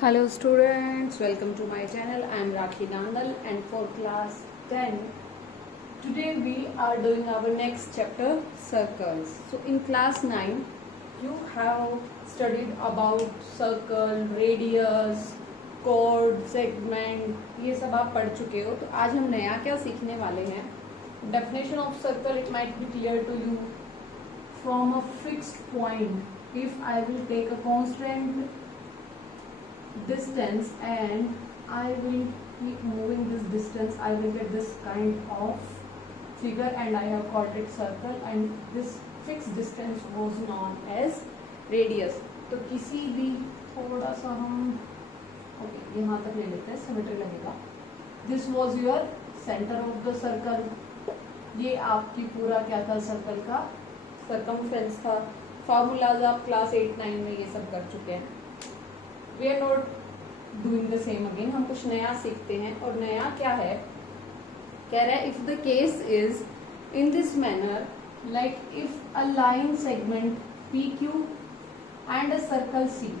Hello students, welcome to my channel. I am Rakhi Nangal and for class 10, today we are doing our next chapter, circles. So in class 9, you have studied about circle, radius, chord, segment, ये सब आप पढ़ चुके हो. तो आज हम नया क्या सीखने वाले हैं. Definition of circle, it might be clear to you. From a fixed point, if I will take a constant distance and I will keep moving this distance, I will get this kind of figure and I have called it circle, and this fixed distance was known as radius. तो किसी भी थोड़ा सा हम यहाँ तक ले लेते हैं, सिमेट्री लगेगा. This was your centre of the circle. ये आपकी पूरा क्या था, सर्कल का सर्कमफ्रेंस था. फॉर्मूलाज आप क्लास 8-9 में ये सब कर चुके हैं. We are not doing the same again. हम कुछ नया सीखते हैं. और नया क्या है, कह रहा है if the case is in this manner, like if a line segment P Q and a circle C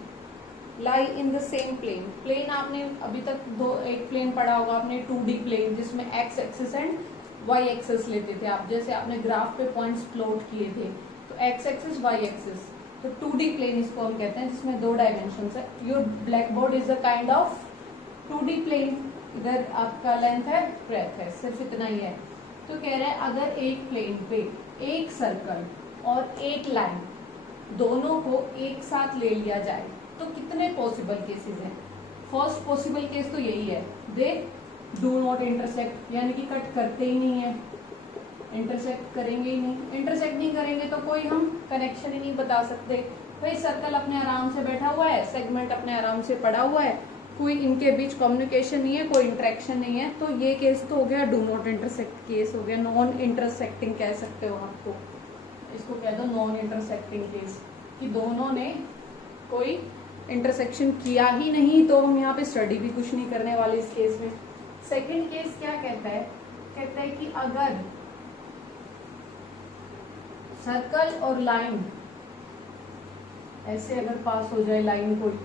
lie in the same plane. Plane आपने अभी तक एक प्लेन पढ़ा होगा आपने, 2D प्लेन, जिसमें X axis and Y axis लेते थे आप. जैसे आपने ग्राफ पे पॉइंट्स प्लॉट किए थे, तो एक्स एक्सिस वाई एक्सिस, तो 2D प्लेन इसको हम कहते हैं, जिसमें 2 डायमेंशन है. Your black board is a kind of 2D plane. इधर आपका लेंथ है, ब्रेथ है, सिर्फ इतना ही है. तो कह रहे हैं अगर एक प्लेन पे एक सर्कल और एक लाइन दोनों को एक साथ ले लिया जाए तो कितने पॉसिबल केसेस हैं. फर्स्ट पॉसिबल केस तो यही है, दे डू नॉट इंटरसेक्ट, यानी कि कट करते ही नहीं है, इंटरसेक्ट करेंगे ही नहीं. इंटरसेक्ट नहीं करेंगे तो कोई हम कनेक्शन ही नहीं बता सकते. भाई सर्कल अपने आराम से बैठा हुआ है, सेगमेंट अपने आराम से पड़ा हुआ है, कोई इनके बीच कम्युनिकेशन नहीं है, कोई इंटरेक्शन नहीं है. तो ये केस तो हो गया डू नॉट इंटरसेक्ट केस हो गया. नॉन इंटरसेक्टिंग कह सकते हो आपको, इसको कह दो नॉन इंटरसेक्टिंग केस, कि दोनों ने कोई इंटरसेक्शन किया ही नहीं. तो हम यहाँ पे स्टडी भी कुछ नहीं करने वाले इस केस में. सेकेंड केस क्या कहता है, कहता है कि अगर सर्कल और लाइन ऐसे अगर पास हो जाए, लाइन कोई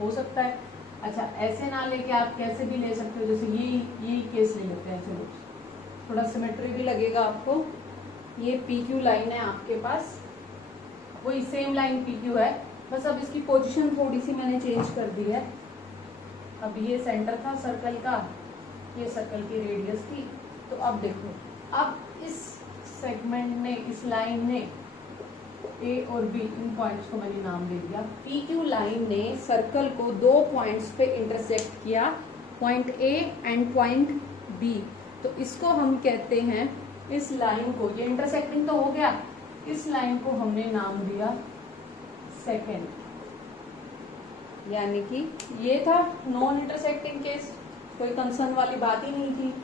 हो सकता है. अच्छा, ऐसे ना लेके आप कैसे भी ले सकते हो, जैसे यही केस ले लेते हैं. चलो थोड़ा सिमेट्री भी लगेगा आपको. ये पी क्यू लाइन है आपके पास, वही सेम लाइन पी क्यू है, बस अब इसकी पोजीशन थोड़ी सी मैंने चेंज कर दी है. अब ये सेंटर था सर्कल का, ये सर्कल की रेडियस थी. तो अब देखो, अब इस सेगमेंट ने, इस लाइन ने, ए और बी, इन पॉइंट्स को मैंने नाम दे दिया. पी क्यू लाइन ने सर्कल को 2 पॉइंट्स पे इंटरसेक्ट किया, point A and point B. तो इसको हम कहते हैं, इस लाइन को, ये इंटरसेक्टिंग तो हो गया, इस लाइन को हमने नाम दिया सेकेंड. यानी कि ये था नॉन इंटरसेक्टिंग केस, कोई कंसर्न वाली बात ही नहीं थी.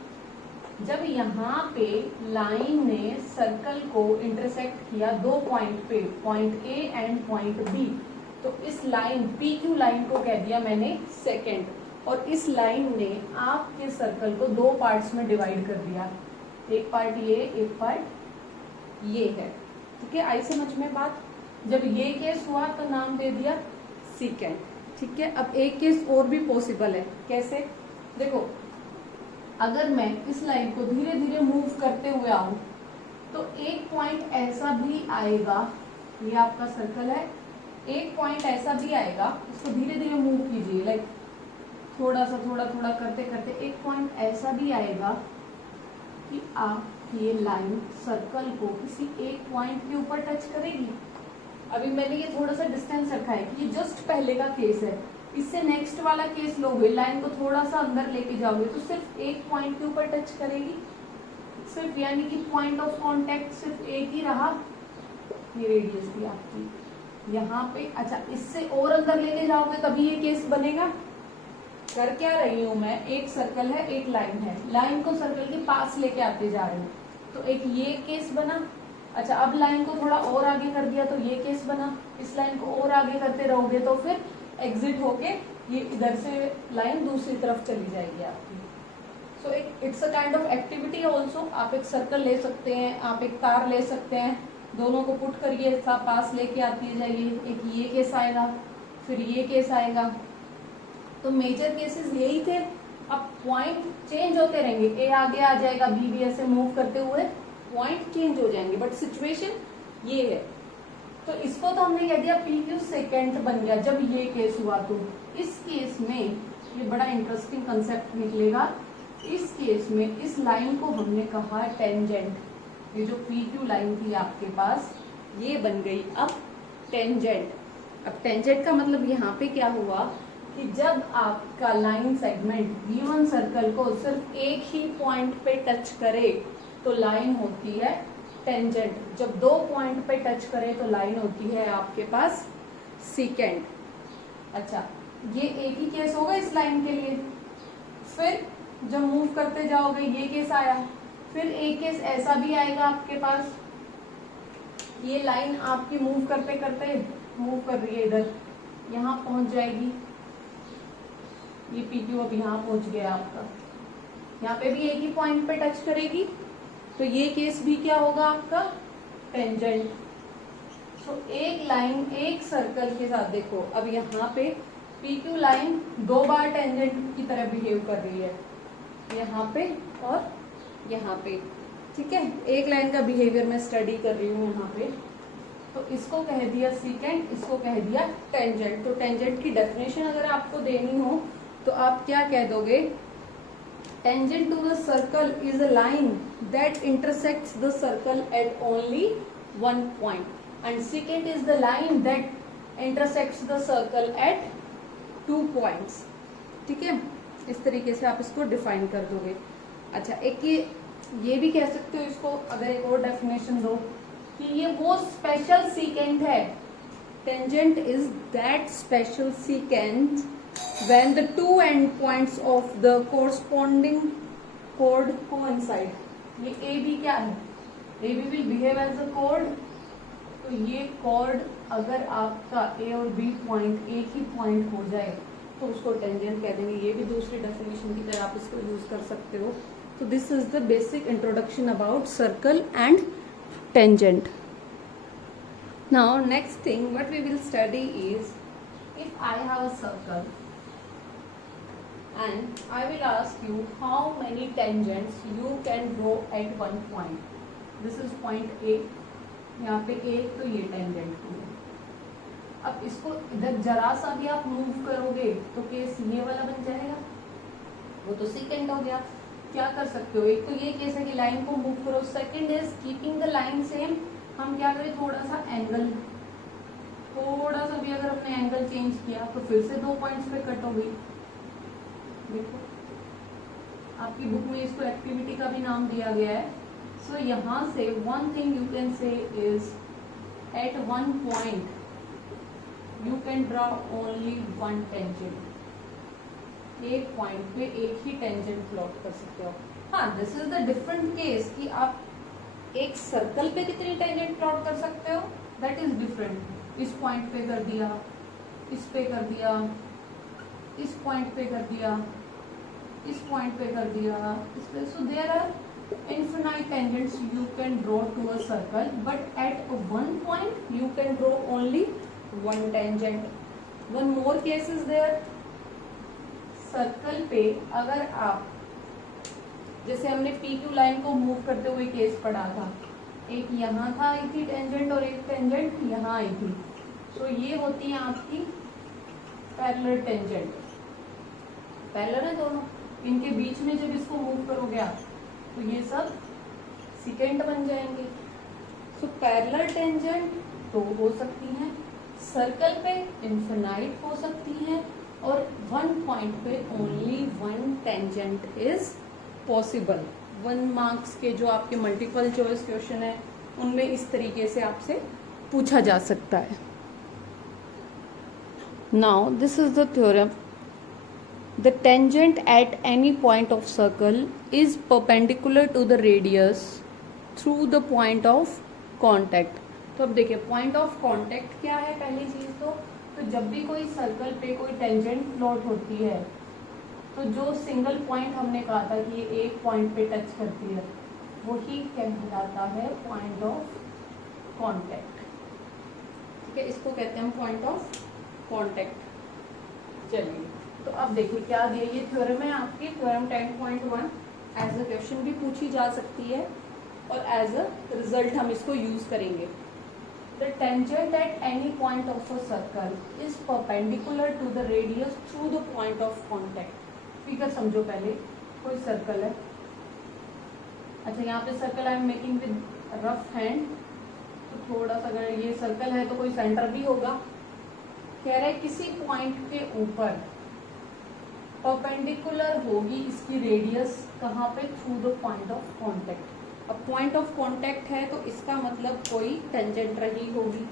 जब यहाँ पे लाइन ने सर्कल को इंटरसेक्ट किया 2 पॉइंट पे, point A and point B, तो इस लाइन पी क्यू लाइन को कह दिया मैंने सेकेंड. और इस लाइन ने आपके सर्कल को 2 पार्ट्स में डिवाइड कर दिया, एक पार्ट ये, एक पार्ट ये है. ठीक है, आई समझ में बात. जब ये केस हुआ तो नाम दे दिया सेकेंड. ठीक है, अब एक केस और भी पॉसिबल है. कैसे, देखो, अगर मैं इस लाइन को धीरे धीरे मूव करते हुए आऊं तो एक पॉइंट ऐसा भी आएगा, ये आपका सर्कल है, एक पॉइंट ऐसा भी आएगा, इसको धीरे धीरे मूव कीजिए, लाइक थोड़ा सा थोड़ा थोड़ा करते करते एक पॉइंट ऐसा भी आएगा कि आप ये लाइन सर्कल को किसी एक पॉइंट के ऊपर टच करेगी. अभी मैंने ये थोड़ा सा डिस्टेंस रखा है कि ये जस्ट पहले का केस है. इससे नेक्स्ट वाला केस लोगे, लाइन को थोड़ा सा अंदर लेके जाओगे तो सिर्फ एक पॉइंट के ऊपर टच करेगी, सिर्फ, यानी कि पॉइंट ऑफ कांटेक्ट सिर्फ एक ही रहा, ये रेडियस थी आपकी यहाँ पे. अच्छा, इससे और अंदर लेके जाओगे तभी ये केस बनेगा. कर क्या रही हूं मैं, एक सर्कल है, एक लाइन है, लाइन को सर्कल के पास लेके आते जा रहे हूँ, तो एक ये केस बना. अच्छा, अब लाइन को थोड़ा और आगे कर दिया तो ये केस बना. इस लाइन को और आगे करते रहोगे तो फिर एग्जिट होके ये इधर से लाइन दूसरी तरफ चली जाएगी आपकी. So it's a kind of activity also. आप एक सर्कल ले सकते हैं, आप एक तार ले सकते हैं, दोनों को पुट करिए, पास लेके आती जाइए. एक ये केस आएगा, फिर ये केस आएगा, तो मेजर केसेस यही थे। अब पॉइंट चेंज होते रहेंगे, ए आगे आ जाएगा, बी भी ऐसे मूव करते हुए पॉइंट चेंज हो जाएंगे, बट सिचुएशन ये है। तो इसको तो हमने कह दिया पी क्यू सेकेंड बन गया जब ये केस हुआ। तो इस केस में ये बड़ा इंटरेस्टिंग कंसेप्ट निकलेगा। इस केस में इस लाइन को हमने कहा टेंजेंट। ये जो पी क्यू लाइन थी आपके पास, ये बन गई अब टेंजेंट। अब टेंजेंट का मतलब यहाँ पे क्या हुआ कि जब आपका लाइन सेगमेंट गिवन सर्कल को सिर्फ एक ही पॉइंट पे टच करे तो लाइन होती है टेंजेंट। जब 2 पॉइंट पे टच करे तो लाइन होती है आपके पास सीकेंट। अच्छा, ये एक ही केस होगा इस लाइन के लिए। फिर जब मूव करते जाओगे ये केस आया, फिर एक केस ऐसा भी आएगा आपके पास, ये लाइन आपकी मूव करते करते मूव कर रही है इधर, यहाँ पहुंच जाएगी, ये पी क्यू अब यहाँ पहुंच गया आपका, यहाँ पे भी एक ही पॉइंट पे टच करेगी, तो ये केस भी क्या होगा आपका टेंजेंट। तो एक लाइन एक सर्कल के साथ देखो, अब यहाँ पे पी क्यू लाइन 2 बार टेंजेंट की तरह बिहेव कर रही है, यहाँ पे और यहाँ पे, ठीक है। एक लाइन का बिहेवियर मैं स्टडी कर रही हूँ यहाँ पे। तो इसको कह दिया सीकेंट, इसको कह दिया टेंजेंट। तो टेंजेंट की डेफिनेशन अगर आपको देनी हो तो आप क्या कह दोगे, tangent to the circle is a line that intersects the circle at only 1 point and secant is the line that intersects the circle at 2 points. ठीक है, इस तरीके से आप इसको डिफाइन कर दोगे। अच्छा, एक ये भी कह सकते हो इसको, अगर एक और डेफिनेशन दो कि ये वो स्पेशल सीकेंट है, tangent is that special secant when the 2 endpoints of the corresponding chord coincide। ये ए बी क्या है, A B will behave as a chord। तो ये chord अगर आपका ए और बी पॉइंट एक ही पॉइंट हो जाए तो उसको टेंजेंट कह देंगे। ये भी दूसरी डेफिनेशन की तरह आप इसको यूज कर सकते हो। तो this is the basic introduction about circle and tangent. Now next thing what we will study is, if I have a circle and I will ask you how many tangents you can draw at one point। This is point A, यहाँ पे एक, तो ये tangent है। अब इसको इधर जरा सा भी आप मूव करोगे तो केस ये वाला बन जाएगा, वो तो सीकेंट हो गया। क्या कर सकते हो, एक तो ये केस है कि लाइन को मूव करो, second is keeping the line same. हम क्या करें, थोड़ा सा एंगल, थोड़ा सा भी अगर हमने एंगल चेंज किया तो फिर से 2 पॉइंट्स पे कट हो गई। देखो आपकी बुक में इसको एक्टिविटी का भी नाम दिया गया है। सो यहाँ से one thing you can say is at 1 point you can draw only 1 tangent. एक पॉइंट पे एक ही टेंजेंट प्लॉट कर सकते हो। हाँ, this is the different case कि आप एक सर्कल पे कितनी टेंजेंट प्लॉट कर सकते हो, दैट इज डिफरेंट। इस पॉइंट पे कर दिया, इस पे कर दिया, इस पॉइंट पे कर दिया, इस पॉइंट पे कर दिया, इस पे। So there are infinite tangents you can draw to a circle, but at one point you can draw only 1 tangent। one more case is there, circle पे अगर आप, जैसे हमने पी क्यू लाइन को मूव करते हुए केस पढ़ा था, एक यहाँ था आई थी टेंजेंट और एक टेंजेंट यहाँ आई थी। तो ये होती है आपकी पैरेलल टेंजेंट, पैरेलल है दोनों, इनके बीच में जब इसको मूव करोगे आप तो ये सब सीकेंट बन जाएंगे। सो पैरेलल टेंजेंट तो हो सकती हैं, सर्कल पे इन्फिनाइट हो सकती हैं, और 1 पॉइंट पे only 1 tangent is possible. 1 marks के जो आपके मल्टीपल चॉइस क्वेश्चन है उनमें इस तरीके से आपसे पूछा जा सकता है। Now this is the theorem, the tangent at any point of circle is perpendicular to the radius through the point of contact। तो अब देखिए पॉइंट ऑफ कांटेक्ट क्या है पहली चीज। तो जब भी कोई सर्कल पे कोई टेंजेंट प्लॉट होती है तो जो सिंगल पॉइंट हमने कहा था कि ये एक पॉइंट पे टच करती है वही कहलाता है पॉइंट ऑफ कांटेक्ट। ठीक है, इसको कहते हैं हम पॉइंट ऑफ कांटेक्ट। चलिए तो अब देखिए क्या दिया, ये थ्योरम है आपकी, थ्योरम 10.1 एज अ क्वेश्चन भी पूछी जा सकती है और एज अ रिजल्ट हम इसको यूज करेंगे। The tangent at any point of a circle is perpendicular to the radius through the point of contact. Figure समझो पहले, कोई सर्कल है, अच्छा यहाँ पे circle I am making with rough hand, तो थोड़ा सा अगर ये सर्कल है तो कोई सेंटर भी होगा। कह रहे किसी पॉइंट के ऊपर परपेंडिकुलर होगी इसकी रेडियस, कहाँ पे, through the point of contact. अब पॉइंट ऑफ कॉन्टैक्ट है तो इसका मतलब कोई टेंजेंट रही होगी।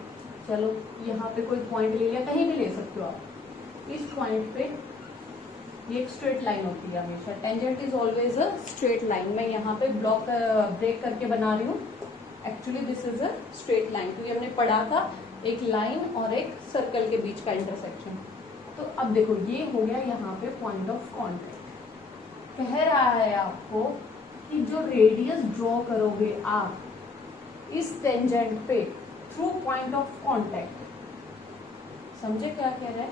चलो यहाँ पे कोई पॉइंट ले लिया, कहीं भी ले सकते हो आप। इस पॉइंट पे ये एक स्ट्रेट लाइन होती है हमेशा, tangent is always a straight line. मैं यहाँ पे ब्लॉक ब्रेक करके बना रही हूँ, actually this is a straight line, क्योंकि हमने पढ़ा था एक लाइन और एक सर्कल के बीच का इंटरसेक्शन। तो अब देखो ये हो गया यहाँ पे पॉइंट ऑफ कॉन्टैक्ट। कह रहा है आपको कि जो रेडियस ड्रॉ करोगे आप इस टेंजेंट पे थ्रू पॉइंट ऑफ कॉन्टैक्ट, समझे क्या कह रहा है?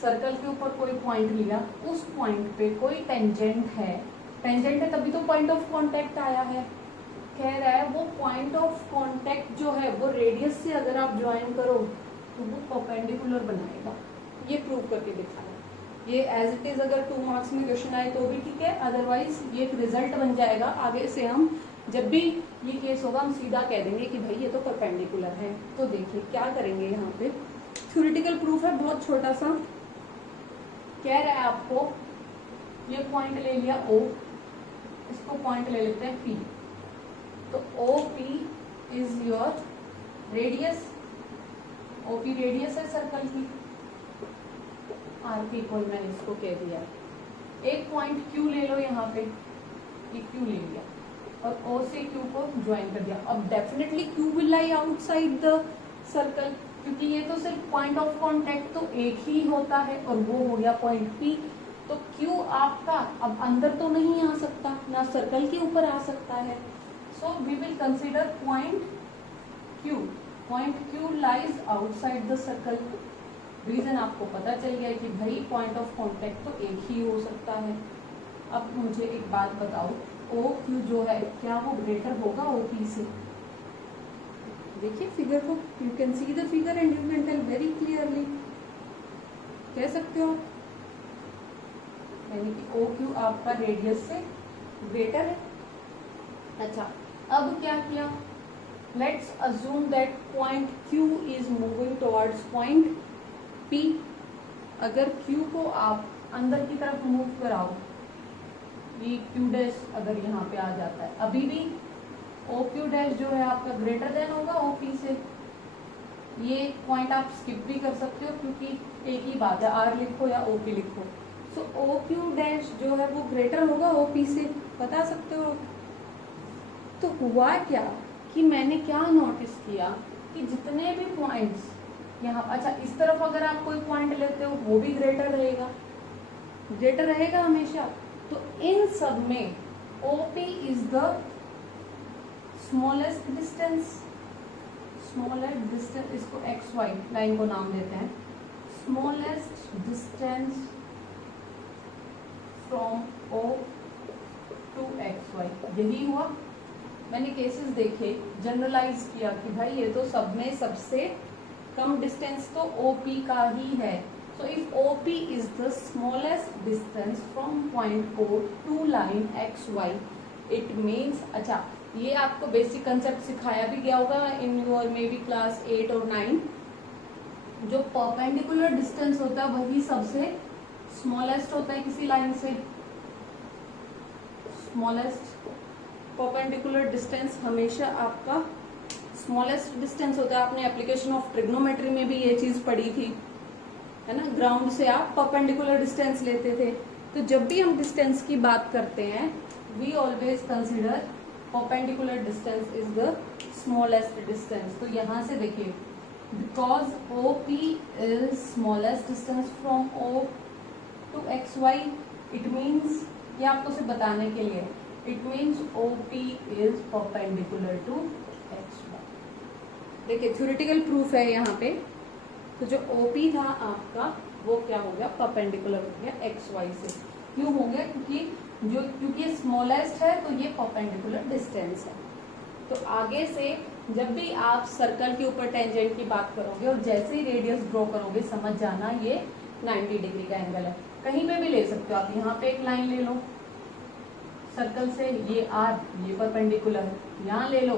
सर्कल के ऊपर कोई पॉइंट लिया, उस पॉइंट पे कोई टेंजेंट है तभी तो पॉइंट ऑफ कांटेक्ट आया है। कह रहा है वो पॉइंट ऑफ कांटेक्ट जो है वो रेडियस से अगर आप ज्वाइन करो तो वो परपेंडिकुलर बनाएगा। ये प्रूव करके दिखाया। ये एज इट इज अगर 2 मार्क्स में क्वेश्चन आए तो भी ठीक है, अदरवाइज ये एक रिजल्ट बन जाएगा। आगे से हम जब भी ये केस होगा हम सीधा कह देंगे कि भाई ये तो परपेंडिकुलर है। तो देखिए क्या करेंगे, यहाँ पे थ्योरेटिकल प्रूफ है बहुत छोटा सा। कह रहा है आपको ये पॉइंट ले लिया O, इसको पॉइंट ले लेते हैं P, तो OP is your radius, OP radius है सर्कल की, RP को मैंने इसको कह दिया। एक पॉइंट Q ले लो यहाँ पे, ये Q ले लिया और O से Q को ज्वाइन कर दिया। अब definitely Q will lie outside the circle, क्योंकि ये तो सिर्फ पॉइंट ऑफ कांटेक्ट तो एक ही होता है और वो हो गया पॉइंट P। तो Q आपका अब अंदर तो नहीं आ सकता, ना सर्कल के ऊपर आ सकता है। So we will consider point Q। Point Q lies outside the circle. Reason आपको पता चल गया कि भाई पॉइंट ऑफ कांटेक्ट तो एक ही हो सकता है। अब मुझे एक बात बताओ, OQ जो है क्या वो ग्रेटर होगा OP से? देखिए फिगर को, you can see the figure and you can tell very clearly. कह सकते हो यानी कि OQ आपका रेडियस से ग्रेटर है। अच्छा अब क्या किया, let's assume that point Q is moving towards point P। अगर Q को आप अंदर की तरफ मूव कराओ, ये Q डैश अगर यहाँ पे आ जाता है, अभी भी OQ डैश जो है आपका ग्रेटर देन होगा OP से। ये पॉइंट आप स्किप भी कर सकते हो क्योंकि एक ही बात है, R लिखो या OP लिखो। सो OQ डैश जो है वो ग्रेटर होगा OP से, बता सकते हो। तो हुआ क्या कि मैंने क्या नोटिस किया कि जितने भी पॉइंट्स यहाँ, अच्छा इस तरफ अगर आप कोई पॉइंट लेते हो वो भी ग्रेटर रहेगा हमेशा। तो इन सब में OP is the smallest distance, इसको XY लाइन को नाम देते हैं, smallest distance from O to XY। यही हुआ। मैंने केसेस देखे, जनरलाइज किया कि भाई ये तो सब में सबसे कम डिस्टेंस तो OP का ही है। So if OP is the smallest distance from point O to line XY, it means, अच्छा ये आपको बेसिक कंसेप्ट सिखाया भी गया होगा in your maybe class 8 और 9। जो परपेंडिकुलर डिस्टेंस होता है वही सबसे स्मॉलेस्ट होता है किसी लाइन से। स्मॉलेस्ट परपेंडिकुलर डिस्टेंस हमेशा आपका स्मॉलेस्ट डिस्टेंस होता है। आपने एप्लीकेशन ऑफ ट्रिग्नोमेट्री में भी ये चीज पढ़ी थी, है ना। ग्राउंड से आप परपेंडिकुलर डिस्टेंस लेते थे। तो जब भी हम डिस्टेंस की बात करते हैं, we always consider perpendicular distance is the smallest distance. तो यहाँ से देखिए, because OP is smallest distance from O to XY, it means, ये आपको सिर्फ बताने के लिए, it means OP is perpendicular to XY। देखिए थ्योरेटिकल प्रूफ है यहाँ पे। तो जो OP था आपका वो क्या हो गया, परपेंडिकुलर हो गया एक्स वाई से। क्यों हो गया, क्योंकि ये स्मॉलेस्ट है तो ये परपेंडिकुलर डिस्टेंस है। तो आगे से जब भी आप सर्कल के ऊपर टेंजेंट की बात करोगे और जैसे ही रेडियस ड्रॉ करोगे, समझ जाना ये 90 डिग्री का एंगल है। कहीं पे भी ले सकते हो आप, यहाँ पे एक लाइन ले लो सर्कल से, ये आर, ये परपेंडिकुलर है, यहाँ ले लो,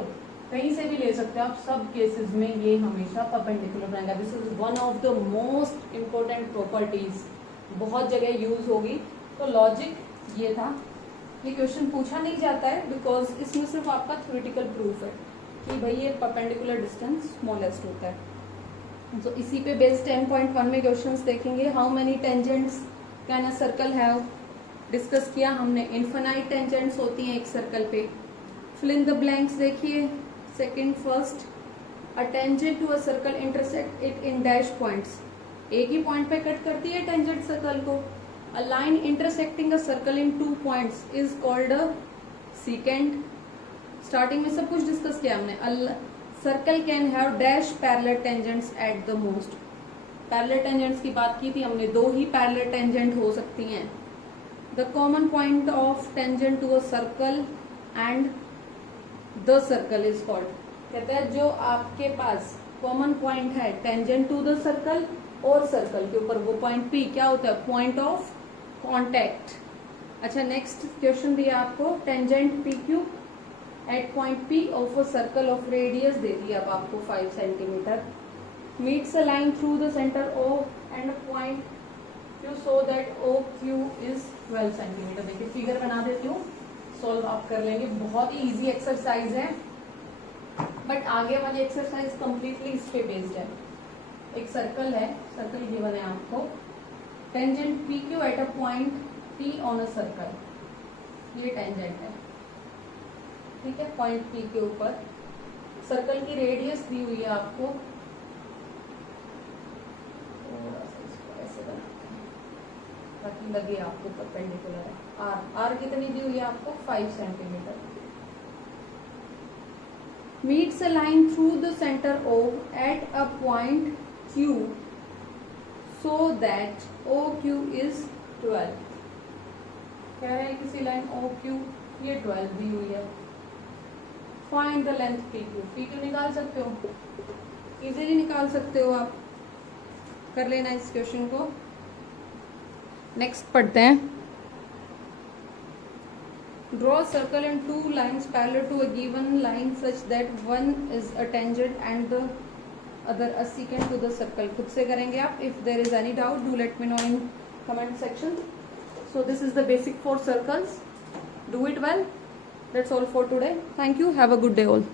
कहीं से भी ले सकते हो आप, सब केसेस में ये हमेशा परपेंडिकुलर रहेगा। This is one of the most important properties, बहुत जगह यूज होगी। तो लॉजिक ये था, ये क्वेश्चन पूछा नहीं जाता है बिकॉज इसमें सिर्फ आपका थ्योरेटिकल प्रूफ है कि भाई ये परपेंडिकुलर डिस्टेंस स्मॉलेस्ट होता है। तो इसी पे बेस्ड 10.1 में क्वेश्चंस देखेंगे। How many tangents can a circle have, discuss किया हमने, इन्फिनाइट टेंजेंट्स होती हैं एक सर्कल पे। फिल इन द ब्लैंक्स देखिए, second first, a tangent to a circle intersect it in dash points, एक ही पॉइंट पे कट करती है टेंजेंट सर्कल को। A line intersecting a circle in 2 points is called a secant. Starting में सब कुछ डिस्कस किया हमने। A circle can have dash parallel tangents at the most. Parallel tangents की बात की थी हमने, दो ही पैरेलल टेंजेंट हो सकती हैं। The common point of tangent to a circle and the circle is called, कहते हैं जो आपके पास कॉमन पॉइंट है टेंजेंट टू द सर्कल और सर्कल के ऊपर, वो पॉइंट P क्या होता है, पॉइंट ऑफ कॉन्टैक्ट। अच्छा, नेक्स्ट क्वेश्चन दिया आपको, tangent P Q at point P of a circle of radius दे दिया अब आपको 5 centimetre, meets a line through the centre O and point Q so that OQ is 12 centimetre. देखिए figure बना देती हूँ, सॉल्व आप कर लेंगे, बहुत ही इजी एक्सरसाइज है, बट आगे वाली एक्सरसाइज कंप्लीटली इस पे बेस्ड है। एक सर्कल है, सर्कल गिवन है आपको, tangent P Q at a point P on a circle, ये टेंजेंट है, ठीक है, पॉइंट P के ऊपर। सर्कल की रेडियस दी हुई है आपको, थोड़ा सा इसको ऐसे बनाते हैं ताकि लगे आपको परपेंडिकुलर है। आर कितनी दी हुई है आपको, 5 centimetre. Meets a line through the centre O at a point Q so that OQ is 12। कह रहे हैं किसी लाइन OQ, ये 12 दी हुई है। Find the length PQ, PQ निकाल सकते हो, इजीली निकाल सकते हो आप, कर लेना इस क्वेश्चन को। नेक्स्ट पढ़ते हैं, draw circle in 2 lines parallel to a given line such that one is a tangent and the other a secant to the circle। खुद से करेंगे आप। If there is any doubt do let me know in comment section. So this is the basic for circles, do it well, that's all for today, thank you, have a good day all।